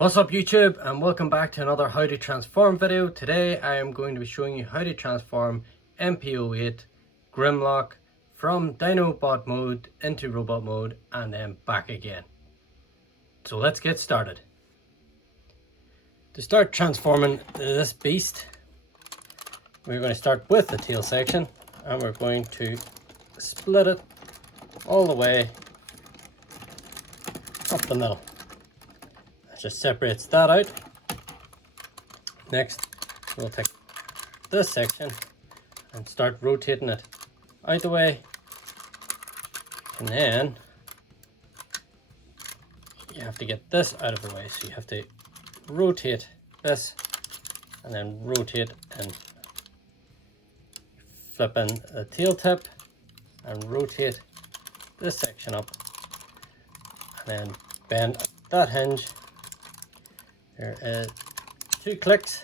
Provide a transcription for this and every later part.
What's up YouTube, and welcome back to another how to transform video. Today I am going to be showing you how to transform MP-08 Grimlock from Dinobot mode into robot mode and then back again. So let's get started. To start transforming this beast, we're going to start with the tail section and we're going to split it all the way up the middle. Just separates that out. Next, we'll take this section and start rotating it out the way, and then you have to get this out of the way, so you have to rotate this and then rotate and flip in the tail tip and rotate this section up and then bend that hinge. There is 2 clicks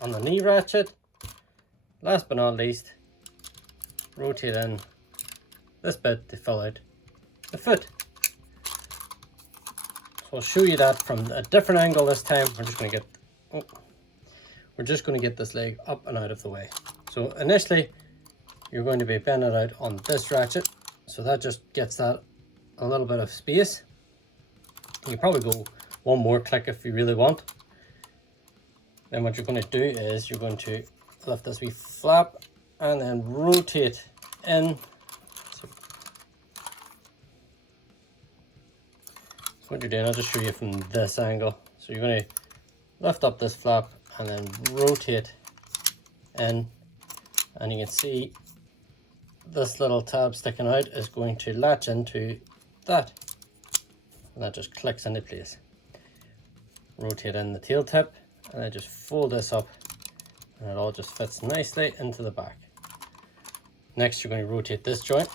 on the knee ratchet. Last but not least, rotate in this bit to fill out the foot. So I'll show you that from a different angle this time. We're just going to get this leg up and out of the way. So initially, you're going to be bending it out on this ratchet, so that just gets that a little bit of space. You probably go one more click if you really want. Then what you're going to do is you're going to lift this wee flap and then rotate in. So what you're doing, I'll just show you from this angle. So you're going to lift up this flap and then rotate in, and you can see this little tab sticking out is going to latch into that, and that just clicks into place. Rotate in the tail tip and then just fold this up and it all just fits nicely into the back. Next, you're going to rotate this joint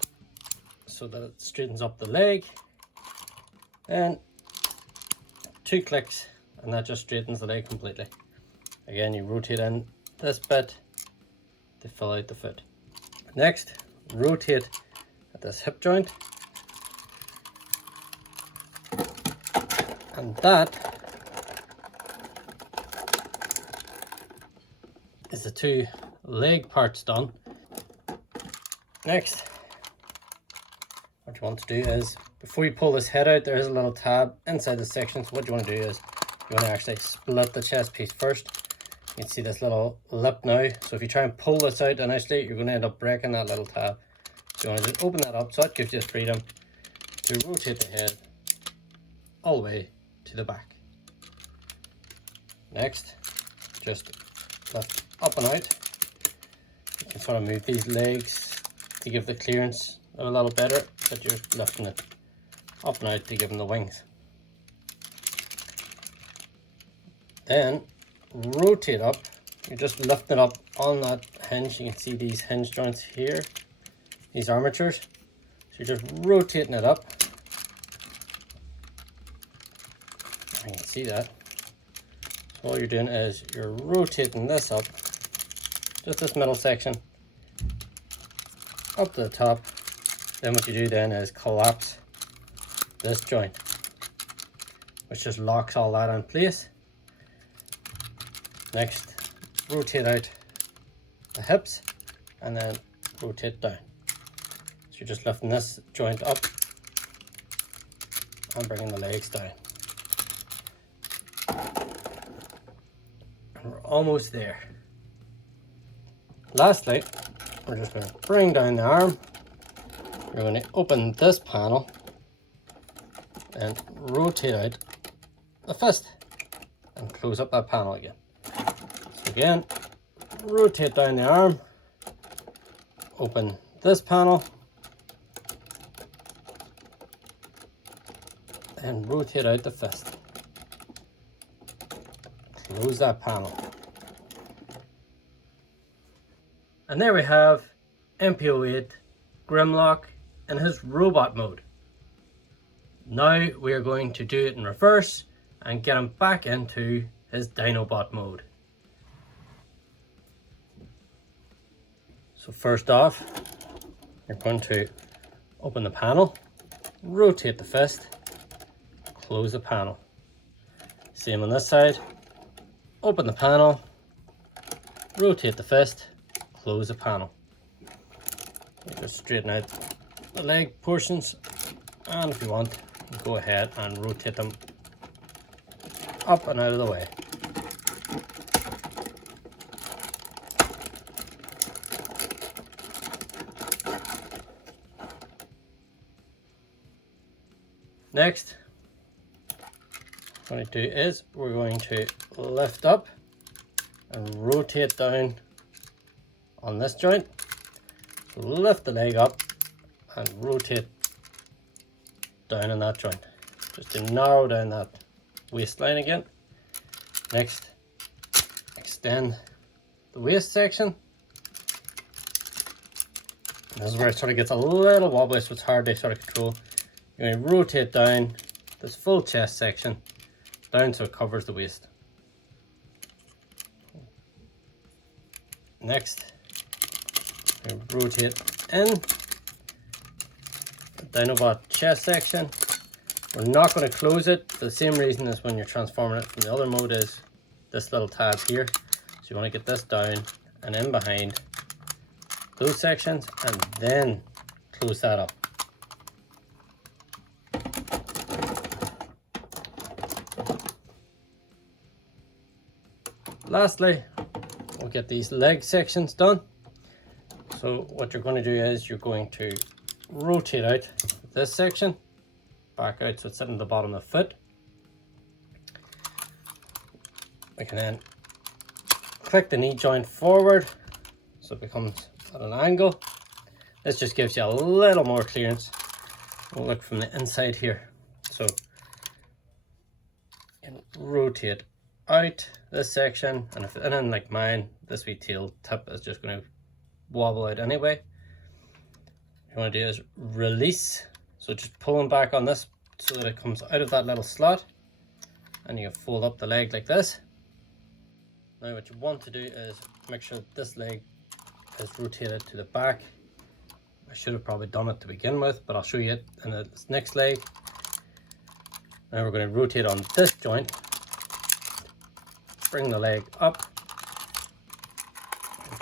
so that it straightens up the leg, and 2 clicks and that just straightens the leg completely. Again, you rotate in this bit to fill out the foot. Next, rotate at this hip joint, and that is the 2 leg parts done. Next, what you want to do is, before you pull this head out, there is a little tab inside the section. So what you want to do is you want to actually split the chest piece first. You can see this little lip now, so if you try and pull this out initially, you're going to end up breaking that little tab. So you want to just open that up, so that gives you the freedom to rotate the head all the way to the back. Next, just lift up and out. You can sort of move these legs to give the clearance a little better, but you're lifting it up and out to give them the wings. Then rotate up. You're just lifting it up on that hinge. You can see these hinge joints here, these armatures. So you're just rotating it up. You can see that. So all you're doing is you're rotating this up, just this middle section, up to the top. Then what you do then is collapse this joint, which just locks all that in place. Next, rotate out the hips and then rotate down. So you're just lifting this joint up and bringing the legs down. And we're almost there. Lastly, we're just going to bring down the arm. We're going to open this panel and rotate out the fist and close up that panel again. So again, rotate down the arm, open this panel, and rotate out the fist. Close that panel. And there we have MP-08 Grimlock in his robot mode. Now we are going to do it in reverse and get him back into his Dinobot mode. So first off, you're going to open the panel, rotate the fist, close the panel. Same on this side. Open the panel, rotate the fist, close the panel. You just straighten out the leg portions, and if you want, go ahead and rotate them up and out of the way. Next, what we're going to do is we're going to lift up and rotate down on this joint. So lift the leg up and rotate down on that joint, just to narrow down that waistline again. Next, extend the waist section. This is where it sort of gets a little wobbly, so it's hard to sort of control. You're going to rotate down this full chest section down so it covers the waist. Next, rotate in the Dinobot chest section. We're not going to close it for the same reason as when you're transforming it from the other mode, is this little tab here. So you want to get this down and in behind those sections and then close that up. Lastly, we'll get these leg sections done. So what you're going to do is you're going to rotate out this section back out so it's sitting at the bottom of the foot. We can then click the knee joint forward so it becomes at an angle. This just gives you a little more clearance. We'll look from the inside here. So you can rotate out this section, and if and then like mine, this wee tail tip is just going to wobble out anyway. What you want to do is release, so just pulling back on this so that it comes out of that little slot, and you fold up the leg like this. Now what you want to do is make sure that this leg is rotated to the back. I should have probably done it to begin with, but I'll show you it in this next leg. Now we're going to rotate on this joint, bring the leg up,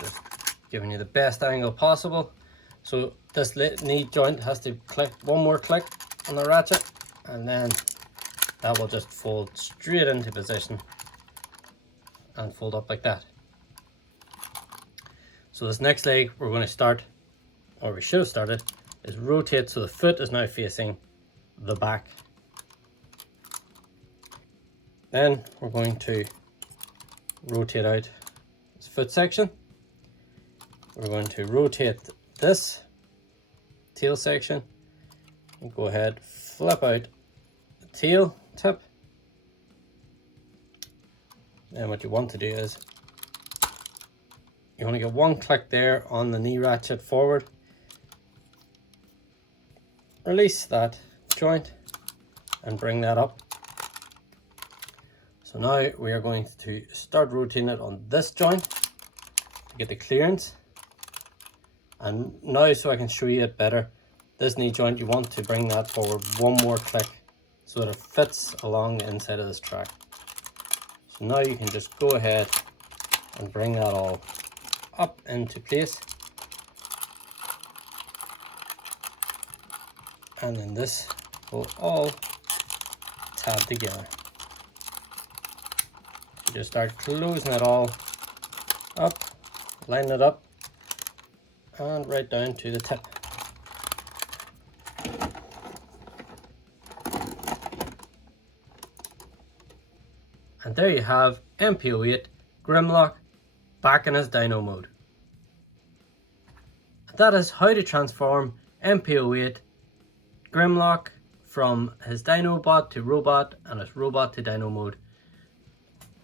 just giving you the best angle possible. So this knee joint has to click one more click on the ratchet, and then that will just fold straight into position and fold up like that. So this next leg we're going to start, or we should have started, is rotate so the foot is now facing the back. Then we're going to rotate out this foot section. We're going to rotate this tail section and go ahead, flip out the tail tip. And what you want to do is you want to get one click there on the knee ratchet forward, release that joint and bring that up. So now we are going to start rotating it on this joint to get the clearance. And now, so I can show you it better, this knee joint, you want to bring that forward one more click so that it fits along the inside of this track. So now you can just go ahead and bring that all up into place. And then this will all tab together. You just start closing it all up, line it up, and right down to the tip. And there you have MP-08 Grimlock back in his Dino mode. And that is how to transform MP-08 Grimlock from his Dinobot to robot and his robot to Dino mode.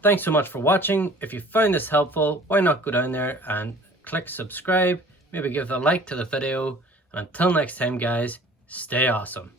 Thanks so much for watching. If you found this helpful, why not go down there and click subscribe, maybe give a like to the video, and until next time guys, stay awesome.